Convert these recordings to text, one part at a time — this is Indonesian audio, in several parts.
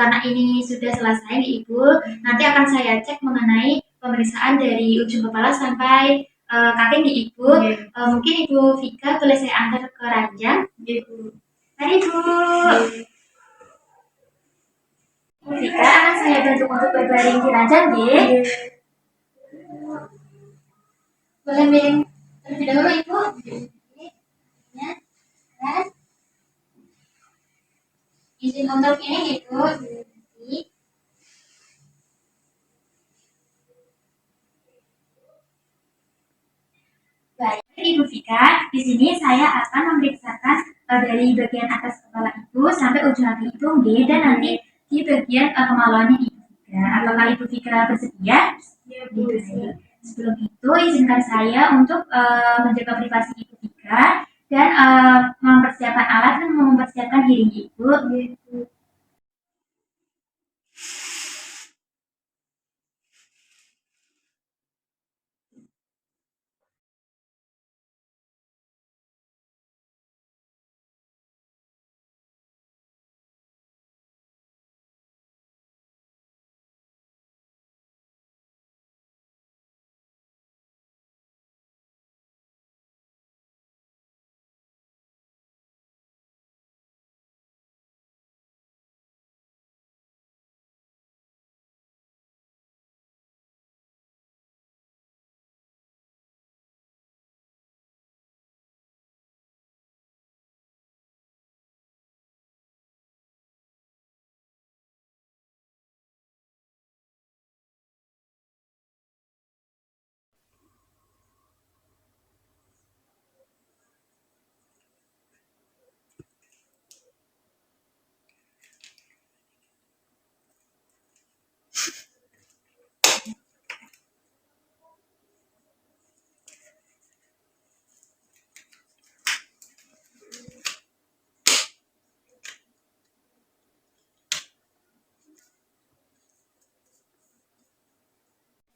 Karena ini sudah selesai nih Ibu, nanti akan saya cek mengenai pemeriksaan dari ujung kepala sampai kaki nih Ibu. Mungkin Ibu Vika boleh saya antar ke ranjang? Ibu. Mari Bu. Ibu Vika akan saya bantu untuk berbaring di ranjang ya. Boleh miring terlebih dahulu Ibu. Ya. Izin untuk ini Ibu. Baik, Ibu Vika, di sini saya akan memeriksakan dari bagian atas kepala Ibu sampai ujung kaki Ibu, dan nanti di bagian kemaluannya Ibu Vika. Apakah Ibu Vika bersedia? Ya, Bu. Sebelum itu, izinkan saya untuk menjaga privasi Ibu Vika dan mempersiapkan alat dan mempersiapkan hearing Ibu.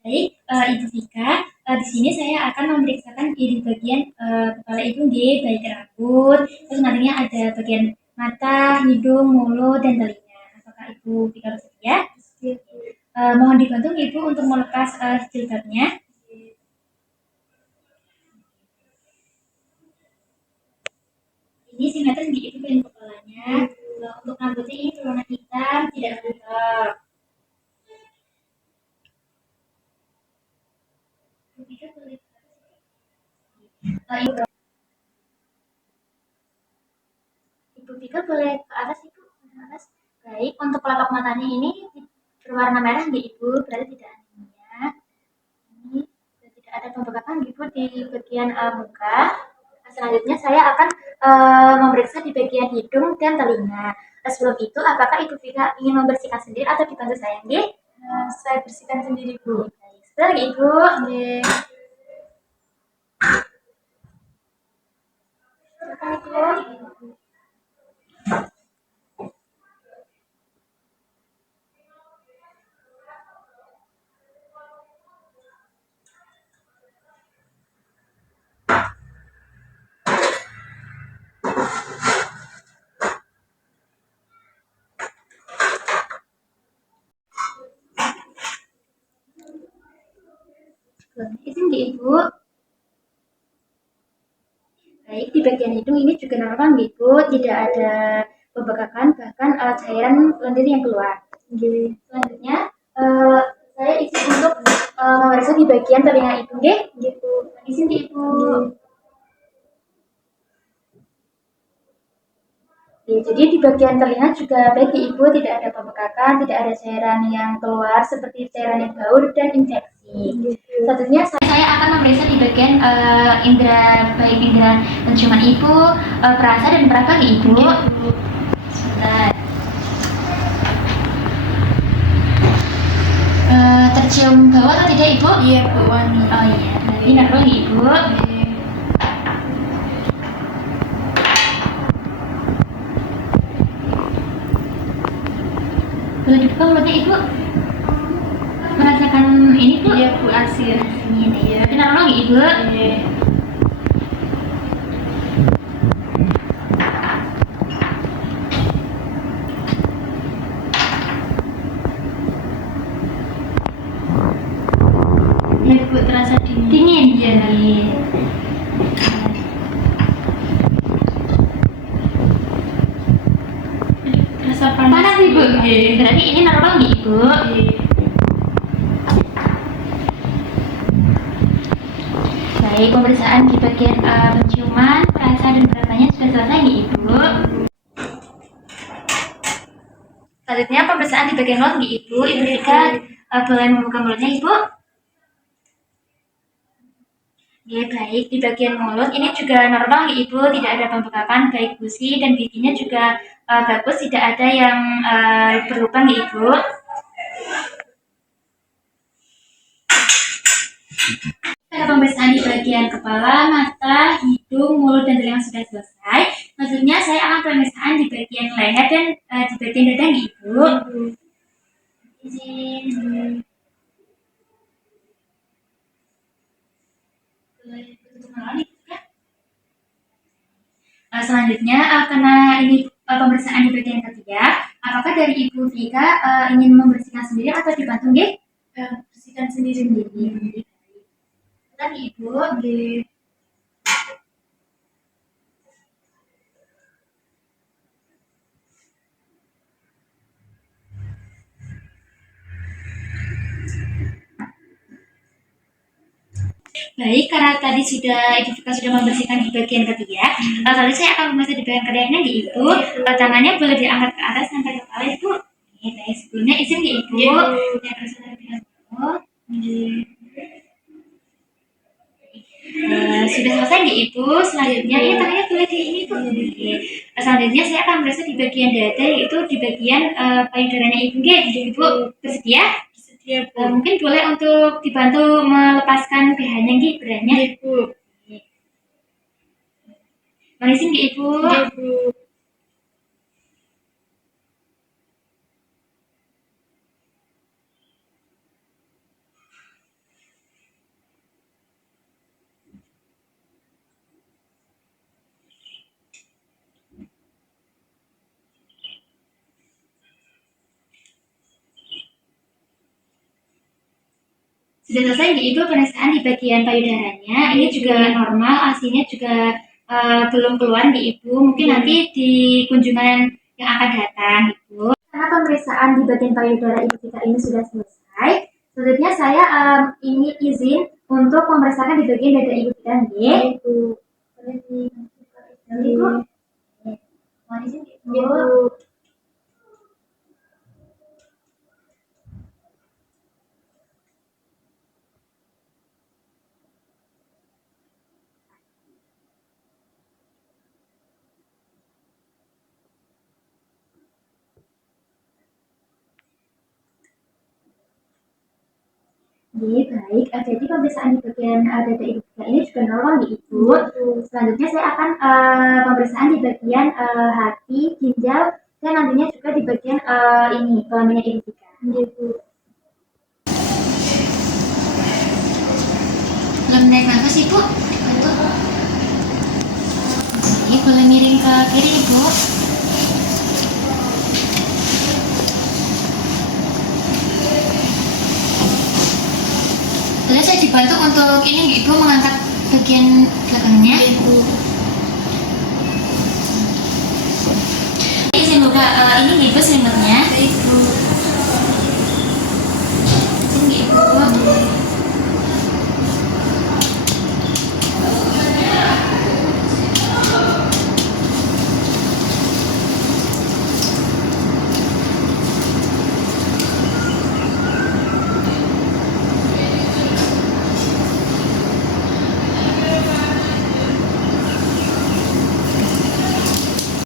Baik, Ibu Vika, di sini saya akan memeriksakan di bagian kepala Ibu, baik rambut, terus nantinya ada bagian mata, hidung, mulut, dan telinga. Apakah Ibu Vika bersedia? Mohon dibantu Ibu untuk melepas jilbabnya. Ini simetris di Ibu dan kepalanya. Untuk rambutnya ini berwarna hitam, tidak bergerak. Ibu Vika boleh ke atas Ibu, ke atas. Baik, untuk kelopak matanya ini berwarna merah di Ibu, berarti tidak anemia. Ini tidak ada pembekakan Ibu di bagian muka. Selanjutnya saya akan memeriksa di bagian hidung dan telinga. Sebelum itu, apakah Ibu Vika ingin membersihkan sendiri atau dibantu saya? Saya bersihkan sendiri Bu. Sebentar Ibu. Silakan Ibu. Izin di Ibu. Baik, di bagian hidung ini juga normal Ibu, tidak ada pembekakan, bahkan cairan lendir yang keluar. Selanjutnya, saya izin untuk memeriksa di bagian telinga Ibu, gitu. Izin di Ibu. Ya, jadi di bagian telinga juga baik di Ibu, tidak ada pembekakan, tidak ada cairan yang keluar seperti cairan yang bau dan infeksi. Selanjutnya saya akan memeriksa di bagian indera, baik indera penciuman Ibu, perasa dan peraba di Ibu. Sebentar. Tercium bau atau tidak Ibu? Iya Bu, wangi. Oh iya, berarti naruh Ibu. Boleh dibuka mulutnya Ibu. Merasakan ini Bu? Iya Bu, asin. Ini ya. Kenapa lagi Ibu? Iya. Ya Bu, terasa dingin. Iya. Terasa panas Ibu. Iya. Berarti ini normal nih Ibu. Iya. Baik, pemeriksaan di bagian penciuman, perasa dan beratanya sudah selesai nih Ibu. Selanjutnya pemeriksaan di bagian mulut nih Ibu. Ibu Rika boleh membuka mulutnya Ibu. Oke, baik, di bagian mulut ini juga normal nih Ibu, tidak ada pembengkakan, baik gusi dan giginya juga bagus, tidak ada yang berlubang nih Ibu. Pada pemeriksaan di bagian kepala, mata, hidung, mulut, dan telinga sudah selesai. Selanjutnya saya akan pemeriksaan di bagian leher dan di bagian dada nih Ibu. Izin. Selanjutnya karena ini pemeriksaan di bagian ketiga, apakah dari Ibu Vika ingin membersihkan sendiri atau dibantu nggih? Bersihkan sendiri. Bentar Ibu. Oke. Baik, karena tadi Ibu Vika sudah membersihkan di bagian ketiga, lalu saya akan membersihkan di bagian keduanya nih Ibu. Tangannya boleh diangkat ke atas sampai kepala Ibu. Oke, baik, sebelumnya izin nih Ibu. Yang bersih terlebih dahulu. Sudah selesai nih Ibu. Selanjutnya ini tangannya boleh di ini Bu. Oke. Selanjutnya saya akan merasa di bagian dada, yaitu di bagian payudaranya Ibu. Ibu bersedia? Bersedia Bu. Mungkin boleh untuk dibantu melepaskan BH-nya nggih, beratnya. Bu. Manisin nggih Ibu. Bu. Sudah selesai nih Ibu pemeriksaan di bagian payudaranya. Ini juga normal, asinya juga belum keluar nih Ibu. Mungkin nanti di kunjungan yang akan datang Ibu. Karena pemeriksaan di bagian payudara Ibu Vika ini sudah selesai, selanjutnya saya ini izin untuk memeriksakan di bagian dada Ibu Vika nggih. Ibu. Boleh Ibu. Mohon izin Ibu. Baik. Jadi pemeriksaan di bagian dada Ibu Vika ini juga normal nih Ibu. Selanjutnya saya akan pemeriksaan di bagian hati, ginjal, dan nantinya juga di bagian ini kelaminnya Ibu Vika. Belum naik nafas Ibu. Ini boleh miring ke kiri Ibu. Boleh saya dibantu untuk ini Ibu mengangkat bagian belakangnya. Ibu. Izin buka ini Ibu selimutnya. Ibu. Izin Ibu.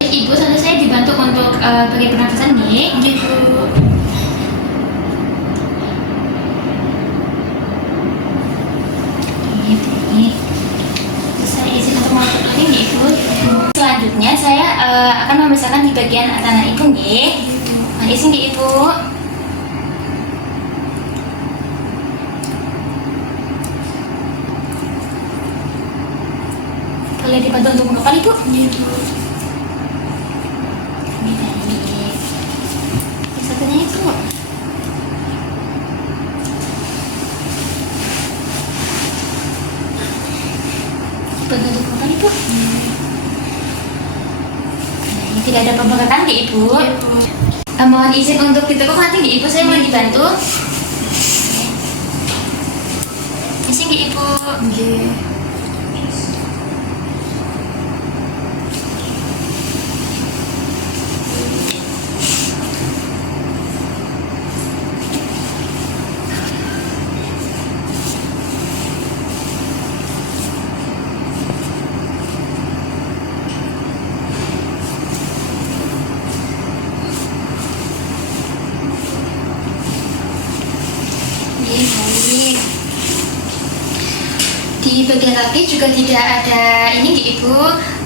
Ibu, selanjutnya saya dibantu untuk bagian pernafasan nih. Ibu. Ini. Saya izin untuk masuk lagi nih Ibu. Selanjutnya saya akan memisahkan di bagian tangan Ibu nih. izin di Ibu. Boleh dibantu untuk mengepal Ibu? Iya, Bu. Ini baik. Yang satunya itu. Bantu untuk mengepal Ibu. Nah, ini tidak ada pembengkakan di Ibu. Iya, Bu. Mohon izin untuk ditekuk nanti di Ibu, saya mau dibantu. Izin di Ibu. Iya. Ini baik. Di bagian kaki juga tidak ada ini di Ibu,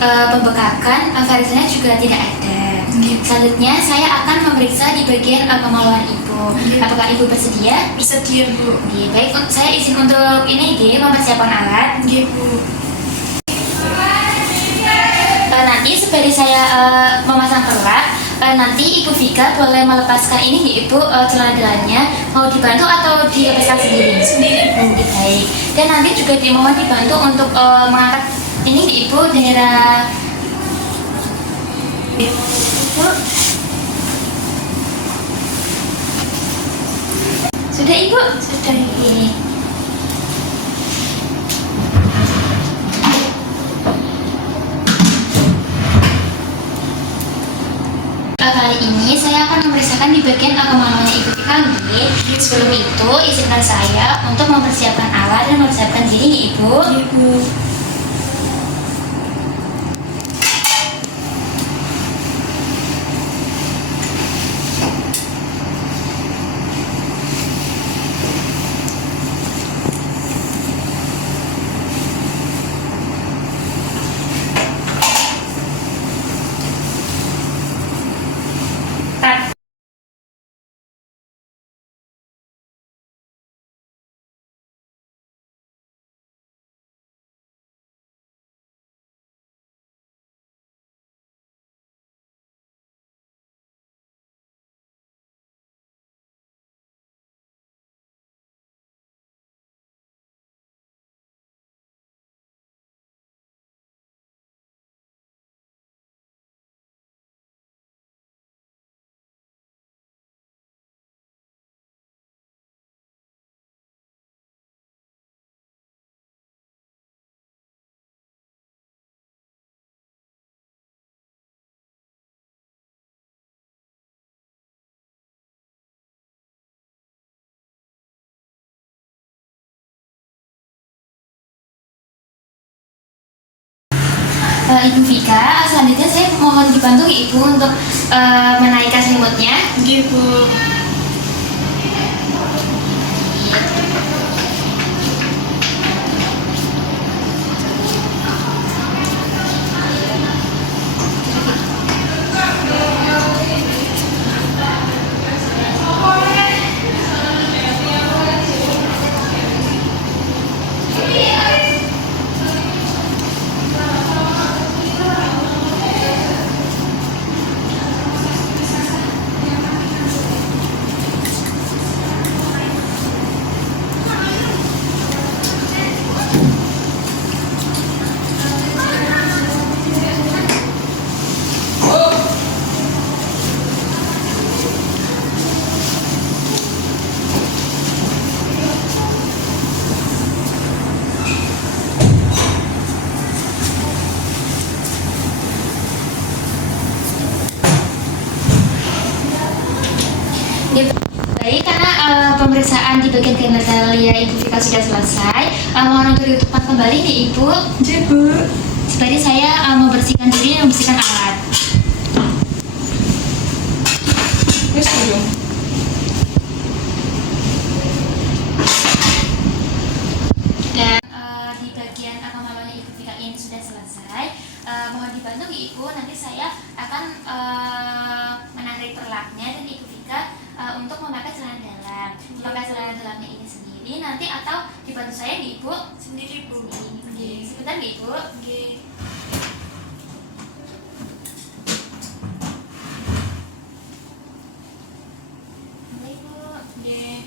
pembekakan, varisannya juga tidak ada. Selanjutnya saya akan memeriksa di bagian kemaluan Ibu. Apakah Ibu bersedia? Bersedia, Bu. Baik, saya izin untuk ini mempersiapkan alat. Iya, Bu. Nanti sembari saya memasang perlak, nanti Ibu Vika boleh melepaskan ini di Ibu, celana dalamnya. Mau dibantu atau dilepaskan sendiri? Sendiri, Bu. Baik. Dan nanti juga dimohon dibantu untuk mengangkat ini di Ibu daerah Ibu. Sudah Ibu? Sudah. Kali ini saya akan memeriksakan di bagian kemaluannya Ibu Vika. Sebelum itu izinkan saya untuk mempersiapkan alat dan mempersiapkan diri nih, Ibu. Iya, Bu. Ibu Vika, selanjutnya saya mohon dibantu Ibu untuk menaikkan selimutnya. Iya, Bu. Baik, karena pemeriksaan di bagian genitalia Ibu Vika sudah selesai, mohon untuk ditutup kembali nih Ibu. Iya, Bu. Sembari saya membersihkan diri dan membersihkan alat. Wes, Bu. Dan di bagian kemaluannya Ibu Vika ini sudah selesai. Mohon dibantu Ibu, nanti saya akan menarik perlaknya dan Ibu Vika sendiri nanti atau dibantu saya nggih Ibu? Sendiri Bu. Nggih, sebentar nggih Ibu. Nggih. Baik Ibu. Nggih.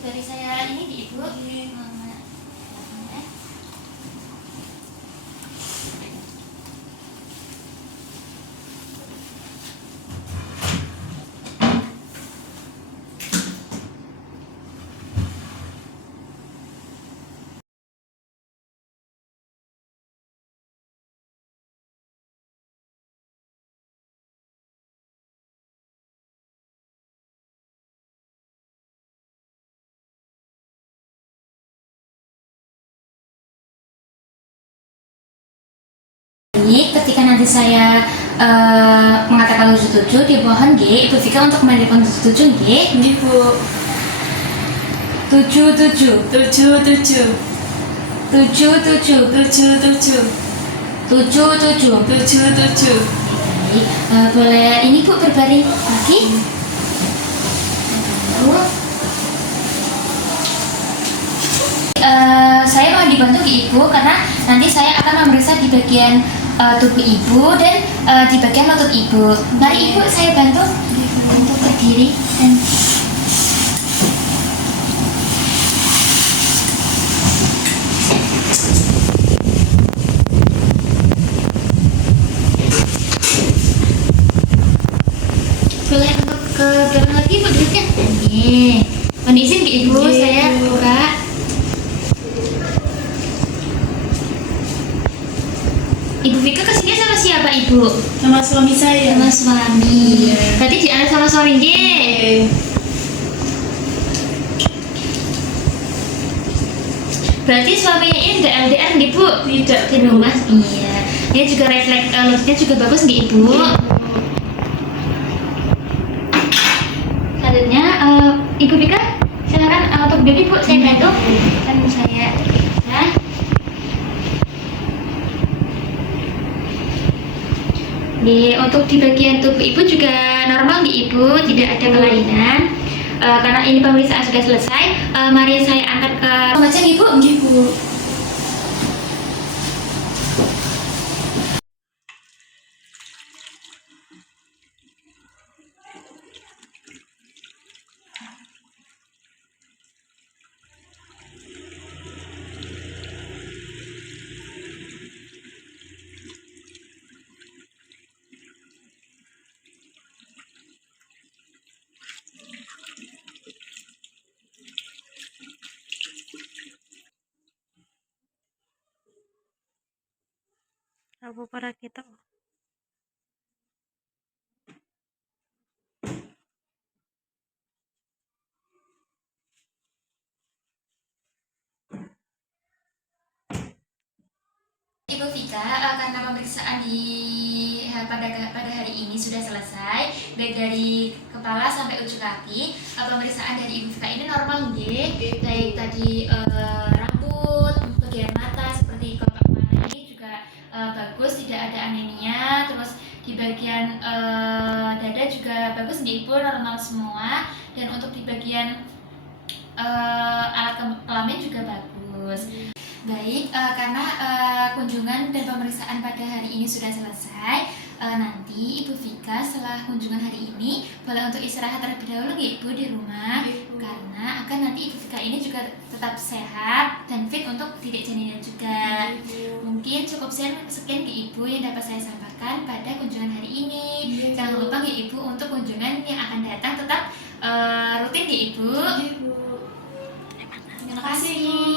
Dari saya ini nggih Ibu. Nggih. Ya. Ketika nanti saya mengatakan setuju, dimohon G, Ibu Vika untuk menelpon setuju G. Nggih Bu. 77 77 77 77 77. 77. Boleh ini Bu berbaring lagi. Lalu, saya mau dibantu ke Ibu karena nanti saya akan memeriksa di bagian tubuh Ibu dan di bagian lutut Ibu. Mari Ibu saya bantu untuk berdiri dan boleh untuk ke dalam lagi Ibu duduknya. Nih, mohon izin ke Ibu, Nggih, saya Bu. buka. Ibu Vika kesini sama siapa Ibu? Sama suami saya. Sama suami. Iya. Berarti diantar sama suami G. Nggih. Berarti suaminya ini udah LDR nih Bu? Tidak Di rumah? Iya. Ini juga refleks lututnya juga bagus nih Ibu. Selanjutnya Ibu Vika silakan untuk baby Bu saya bantu. Kan saya ya. Untuk di bagian tubuh Ibu juga normal nih Ibu, tidak ada kelainan. Karena ini pemeriksaan sudah selesai, mari saya angkat ke pembacaan Ibu. Nggih Bu. Apa para kita? Ibu Vika, karena pemeriksaan pada hari ini sudah selesai, baik dari kepala sampai ujung kaki. Pemeriksaan dari Ibu Vika ini normal nggih. Baik tadi rambut, bagian mata seperti kelopak mata ini juga bagus, tidak ada anemia. Terus di bagian dada juga bagus nggih Ibu, normal semua. Dan untuk di bagian alat kelamin juga bagus. Baik, karena kunjungan dan pemeriksaan pada hari ini sudah selesai, nanti Ibu Vika setelah kunjungan hari ini boleh untuk istirahat terlebih dahulu ya Ibu di rumah. Karena akan nanti Ibu Vika ini juga tetap sehat dan fit untuk didik janinnya juga. Mungkin cukup sekian ke Ibu yang dapat saya sampaikan pada kunjungan hari ini. Jangan lupa ya Ibu untuk kunjungan yang akan datang tetap rutin ya Ibu. Terima kasih.